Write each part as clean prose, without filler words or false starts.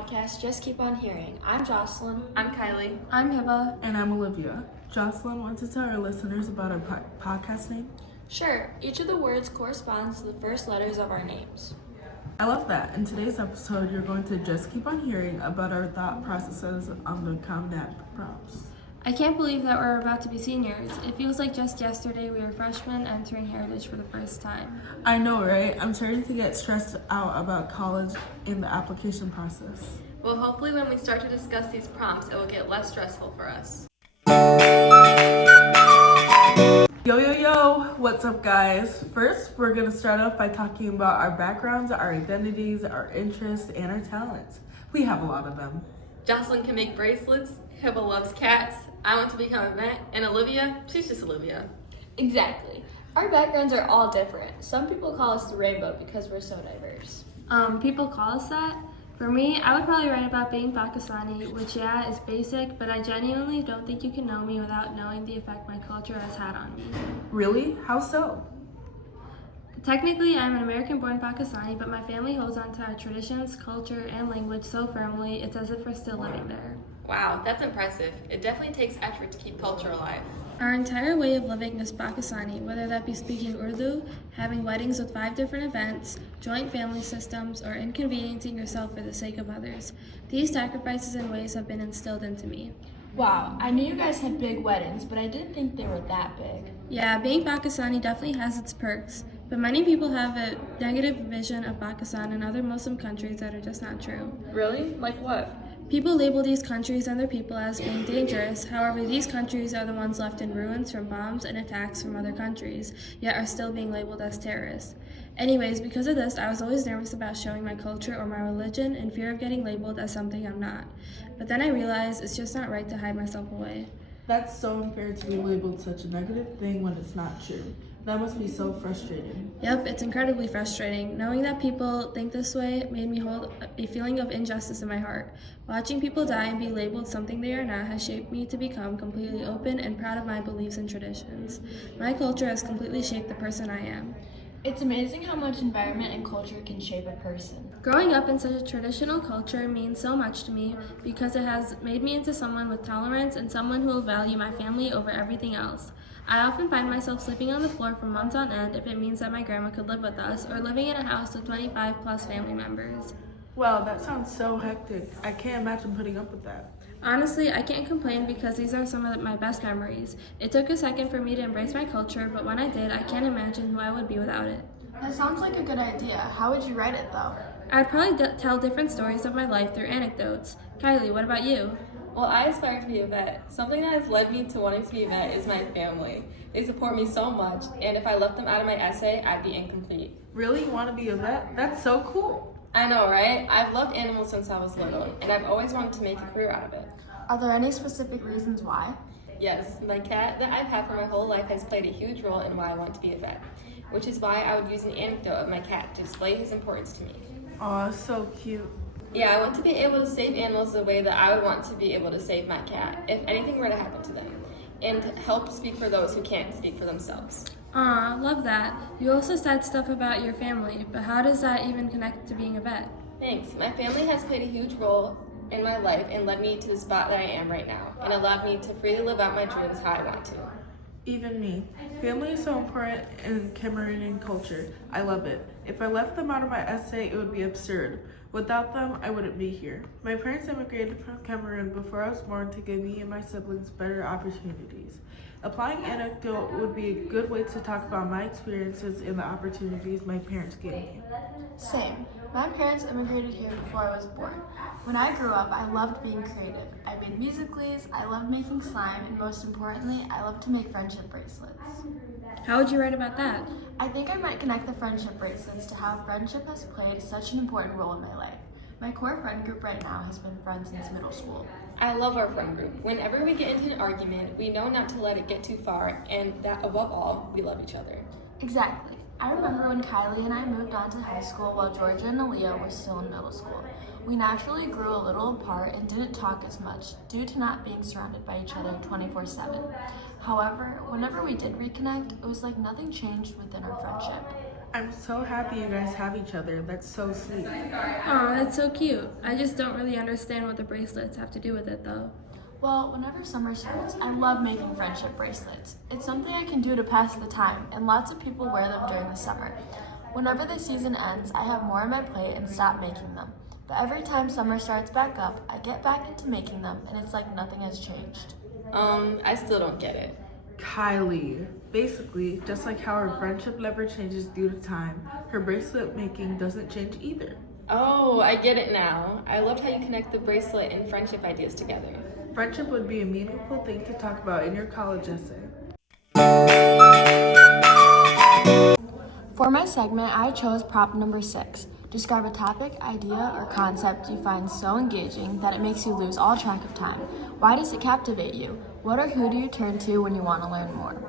podcast, Just Keep On Hearing. I'm Jocelyn. I'm Kylie. I'm Hiba. And I'm Olivia. Jocelyn, want to tell our listeners about our podcast name? Sure, each of the words corresponds to the first letters of our names. I love that. In today's episode, you're going to just keep on hearing about our thought processes on the Common App prompts. I can't believe that we're about to be seniors. It feels like just yesterday we were freshmen entering Heritage for the first time. I know, right? I'm starting to get stressed out about college and the application process. Well, hopefully when we start to discuss these prompts, it will get less stressful for us. Yo, what's up, guys? First, we're going to start off by talking about our backgrounds, our identities, our interests, and our talents. We have a lot of them. Jocelyn can make bracelets, Hiba loves cats, I want to become a vet, and Olivia, she's just Olivia. Exactly. Our backgrounds are all different. Some people call us the rainbow because we're so diverse. People call us that. For me, I would probably write about being Pakistani, which is basic, but I genuinely don't think you can know me without knowing the effect my culture has had on me. Really? How so? Technically, I'm an American-born Pakistani, but my family holds on to our traditions, culture, and language so firmly, it's as if we're still living there. Wow, that's impressive. It definitely takes effort to keep culture alive. Our entire way of living is Pakistani, whether that be speaking Urdu, having weddings with 5 different events, joint family systems, or inconveniencing yourself for the sake of others. These sacrifices and ways have been instilled into me. Wow, I knew you guys had big weddings, but I didn't think they were that big. Yeah, being Pakistani definitely has its perks, but many people have a negative vision of Pakistan and other Muslim countries that are just not true. Really? Like what? People label these countries and their people as being dangerous. However, these countries are the ones left in ruins from bombs and attacks from other countries, yet are still being labeled as terrorists. Anyways, because of this, I was always nervous about showing my culture or my religion in fear of getting labeled as something I'm not. But then I realized it's just not right to hide myself away. That's so unfair to be labeled such a negative thing when it's not true. That must be so frustrating. Yep, it's incredibly frustrating. Knowing that people think this way made me hold a feeling of injustice in my heart. Watching people die and be labeled something they are not has shaped me to become completely open and proud of my beliefs and traditions. My culture has completely shaped the person I am. It's amazing how much environment and culture can shape a person. Growing up in such a traditional culture means so much to me because it has made me into someone with tolerance and someone who will value my family over everything else. I often find myself sleeping on the floor for months on end if it means that my grandma could live with us, or living in a house with 25 plus family members. Wow, that sounds so hectic. I can't imagine putting up with that. Honestly, I can't complain because these are some of my best memories. It took a second for me to embrace my culture, but when I did, I can't imagine who I would be without it. That sounds like a good idea. How would you write it though? I'd probably tell different stories of my life through anecdotes. Kylie, what about you? Well, I aspire to be a vet. Something that has led me to wanting to be a vet is my family. They support me so much, and if I left them out of my essay, I'd be incomplete. Really? You want to be a vet? That's so cool. I know, right? I've loved animals since I was little, and I've always wanted to make a career out of it. Are there any specific reasons why? Yes, my cat that I've had for my whole life has played a huge role in why I want to be a vet, which is why I would use an anecdote of my cat to display his importance to me. Aw, so cute. Yeah, I want to be able to save animals the way that I would want to be able to save my cat, if anything were to happen to them, and help speak for those who can't speak for themselves. Aw, love that. You also said stuff about your family, but how does that even connect to being a vet? Thanks. My family has played a huge role in my life and led me to the spot that I am right now, and allowed me to freely live out my dreams how I want to. Even me. Family is so important in Cameroonian culture. I love it. If I left them out of my essay, it would be absurd. Without them, I wouldn't be here. My parents immigrated from Cameroon before I was born to give me and my siblings better opportunities. Applying anecdote would be a good way to talk about my experiences and the opportunities my parents gave me. Same. My parents immigrated here before I was born. When I grew up, I loved being creative. I made musicals, I loved making slime, and most importantly, I loved to make friendship bracelets. How would you write about that? I think I might connect the friendship bracelets to how friendship has played such an important role in my life. My core friend group right now has been friends since middle school. I love our friend group. Whenever we get into an argument, we know not to let it get too far, and that above all, we love each other. Exactly. I remember when Kylie and I moved on to high school while Georgia and Aaliyah were still in middle school. We naturally grew a little apart and didn't talk as much due to not being surrounded by each other 24/7. However, whenever we did reconnect, it was like nothing changed within our friendship. I'm so happy you guys have each other. That's so sweet. Aw, that's so cute. I just don't really understand what the bracelets have to do with it, though. Well, whenever summer starts, I love making friendship bracelets. It's something I can do to pass the time, and lots of people wear them during the summer. Whenever the season ends, I have more on my plate and stop making them. But every time summer starts back up, I get back into making them, and it's like nothing has changed. I still don't get it. Kylie. Basically, just like how her friendship never changes due to time, her bracelet making doesn't change either. Oh, I get it now. I loved how you connect the bracelet and friendship ideas together. Friendship would be a meaningful thing to talk about in your college essay. For my segment, I chose prompt number 6. Describe a topic, idea, or concept you find so engaging that it makes you lose all track of time. Why does it captivate you? What or who do you turn to when you want to learn more?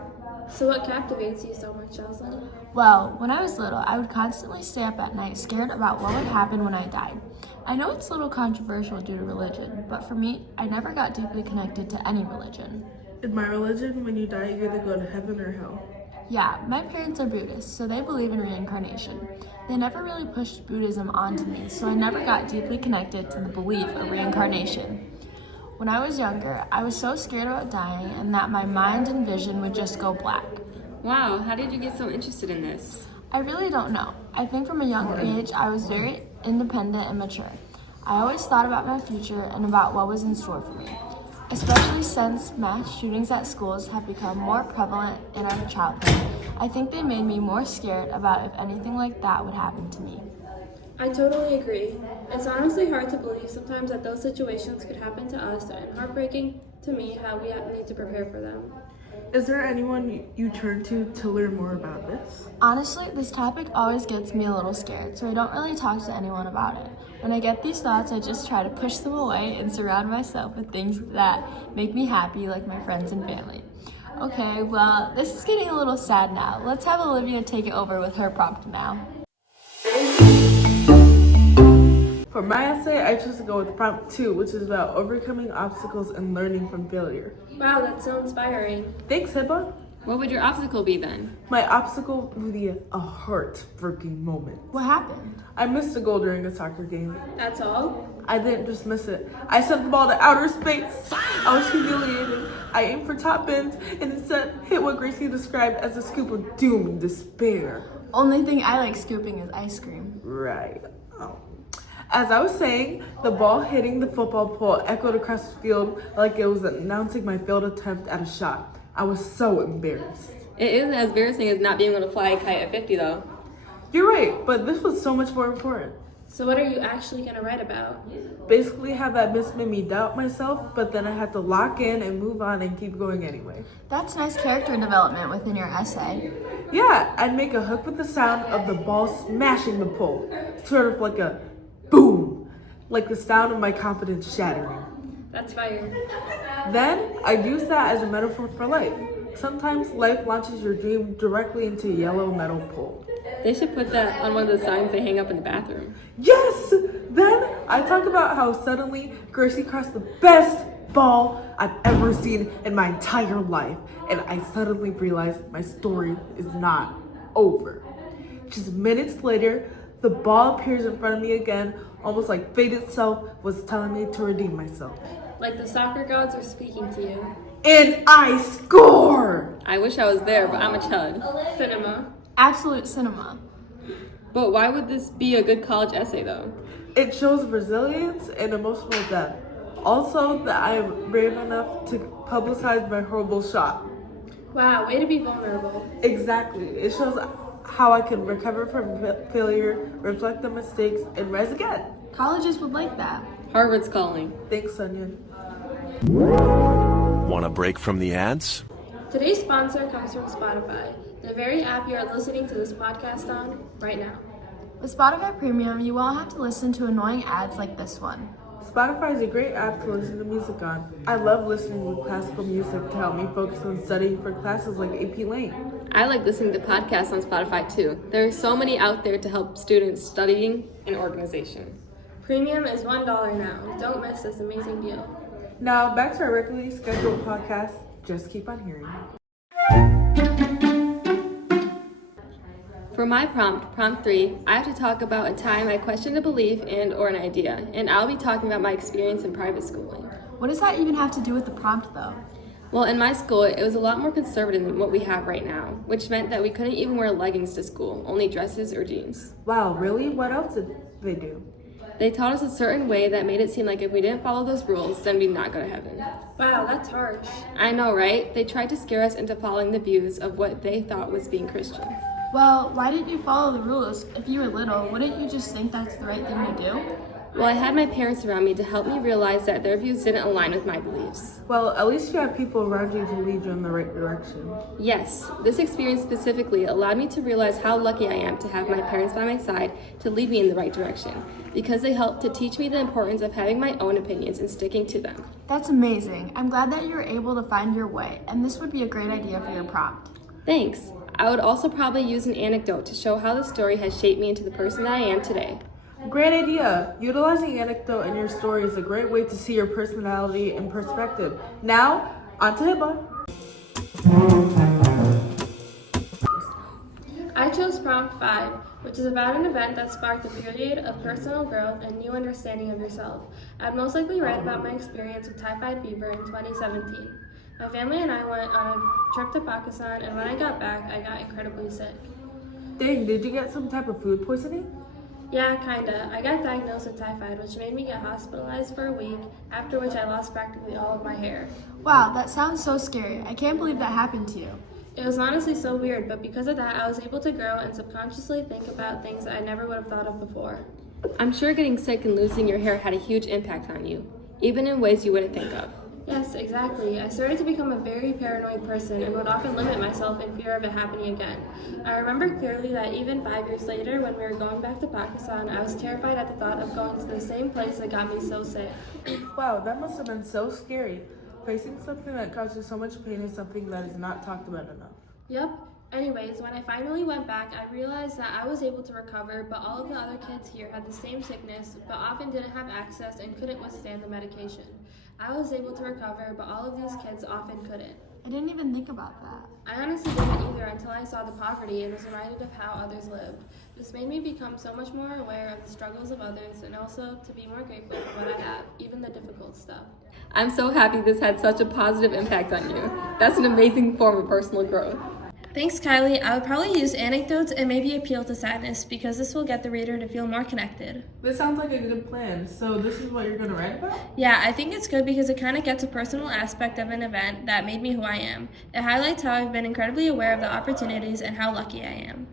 So what captivates you so much, Jocelyn? Well, when I was little, I would constantly stay up at night scared about what would happen when I died. I know it's a little controversial due to religion, but for me, I never got deeply connected to any religion. In my religion, when you die, you either go to heaven or hell. Yeah, my parents are Buddhists, so they believe in reincarnation. They never really pushed Buddhism onto me, so I never got deeply connected to the belief of reincarnation. When I was younger, I was so scared about dying and that my mind and vision would just go black. Wow, how did you get so interested in this? I really don't know. I think from a young age, I was very independent and mature. I always thought about my future and about what was in store for me, especially since mass shootings at schools have become more prevalent in our childhood. I think they made me more scared about if anything like that would happen to me. I totally agree. It's honestly hard to believe sometimes that those situations could happen to us, and heartbreaking to me how we need to prepare for them. Is there anyone you turn to learn more about this? Honestly, this topic always gets me a little scared, so I don't really talk to anyone about it. When I get these thoughts, I just try to push them away and surround myself with things that make me happy, like my friends and family. Okay, well, this is getting a little sad now. Let's have Olivia take it over with her prompt now. For my essay, I chose to go with prompt 2, which is about overcoming obstacles and learning from failure. Wow, that's so inspiring. Thanks, Hibba. What would your obstacle be then? My obstacle would be a heartbreaking moment. What happened? I missed a goal during a soccer game. That's all? I didn't just miss it. I sent the ball to outer space. I was humiliated. I aimed for top bins and instead hit what Gracie described as a scoop of doom and despair. Only thing I like scooping is ice cream. Right. Oh. As I was saying, the ball hitting the football pole echoed across the field like it was announcing my failed attempt at a shot. I was so embarrassed. It isn't as embarrassing as not being able to fly a kite at 50 though. You're right, but this was so much more important. So what are you actually going to write about? Basically how that miss made me doubt myself, but then I had to lock in and move on and keep going anyway. That's nice character development within your essay. Yeah, I'd make a hook with the sound of the ball smashing the pole, sort of like a boom, like the sound of my confidence shattering. That's fire. Then I'd use that as a metaphor for life. Sometimes life launches your dream directly into a yellow metal pole. They should put that on one of the signs they hang up in the bathroom. Yes! Then I talk about how suddenly Gracie crossed the best ball I've ever seen in my entire life. And I suddenly realized my story is not over. Just minutes later, the ball appears in front of me again, almost like fate itself was telling me to redeem myself. Like the soccer gods are speaking to you. And I score! I wish I was there, but I'm a chud. Cinema. Absolute cinema. But why would this be a good college essay though? It shows resilience and emotional depth. Also, that I am brave enough to publicize my horrible shot. Wow, way to be vulnerable. Exactly. It shows how I can recover from failure, reflect on mistakes, and rise again. Colleges would like that. Harvard's calling. Thanks, Sonia. Want a break from the ads? Today's sponsor comes from Spotify, the very app you are listening to this podcast on right now. With Spotify Premium, you won't have to listen to annoying ads like this one. Spotify is a great app to listen to music on. I love listening to classical music to help me focus on studying for classes like AP Lane. I like listening to podcasts on Spotify too. There are so many out there to help students studying and organization. Premium is $1 now. Don't miss this amazing deal. Now, back to our regularly scheduled podcast. Just keep on hearing. For my prompt 3, I have to talk about a time I questioned a belief and or an idea, and I'll be talking about my experience in private schooling. What does that even have to do with the prompt, though? Well, in my school, it was a lot more conservative than what we have right now, which meant that we couldn't even wear leggings to school, only dresses or jeans. Wow, really? What else did they do? They taught us a certain way that made it seem like if we didn't follow those rules, then we'd not go to heaven. Wow, that's harsh. I know, right? They tried to scare us into following the views of what they thought was being Christian. Well, why didn't you follow the rules? If you were little, wouldn't you just think that's the right thing to do? Well, I had my parents around me to help me realize that their views didn't align with my beliefs. Well, at least you have people around you to lead you in the right direction. Yes, this experience specifically allowed me to realize how lucky I am to have my parents by my side to lead me in the right direction, because they helped to teach me the importance of having my own opinions and sticking to them. That's amazing. I'm glad that you were able to find your way, and this would be a great idea for your prompt. Thanks. I would also probably use an anecdote to show how the story has shaped me into the person that I am today. Great idea! Utilizing anecdote in your story is a great way to see your personality and perspective. Now, on to Hiba. I chose prompt 5, which is about an event that sparked a period of personal growth and new understanding of yourself. I'd most likely write about my experience with typhoid fever in 2017. My family and I went on a trip to Pakistan, and when I got back, I got incredibly sick. Dang, did you get some type of food poisoning? Yeah, kinda. I got diagnosed with typhoid, which made me get hospitalized for a week, after which I lost practically all of my hair. Wow, that sounds so scary. I can't believe that happened to you. It was honestly so weird, but because of that, I was able to grow and subconsciously think about things that I never would have thought of before. I'm sure getting sick and losing your hair had a huge impact on you, even in ways you wouldn't think of. Yes, exactly. I started to become a very paranoid person and would often limit myself in fear of it happening again. I remember clearly that even 5 years later, when we were going back to Pakistan, I was terrified at the thought of going to the same place that got me so sick. Wow, that must have been so scary. Facing something that causes so much pain is something that is not talked about enough. Yep. Anyways, when I finally went back, I realized that I was able to recover, but all of the other kids here had the same sickness, but often didn't have access and couldn't withstand the medication. I was able to recover, but all of these kids often couldn't. I didn't even think about that. I honestly didn't either until I saw the poverty and was reminded of how others lived. This made me become so much more aware of the struggles of others and also to be more grateful for what I have, even the difficult stuff. I'm so happy this had such a positive impact on you. That's an amazing form of personal growth. Thanks, Kylie. I would probably use anecdotes and maybe appeal to sadness because this will get the reader to feel more connected. This sounds like a good plan. So this is what you're going to write about? Yeah, I think it's good because it kind of gets a personal aspect of an event that made me who I am. It highlights how I've been incredibly aware of the opportunities and how lucky I am.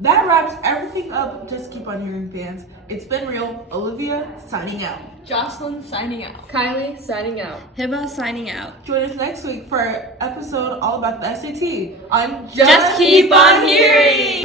That wraps everything up. Just keep on hearing, fans. It's been real. Olivia signing out. Jocelyn signing out. Kylie signing out. Hiba signing out. Join us next week for our episode all about the SAT. I'm Just keep on hearing.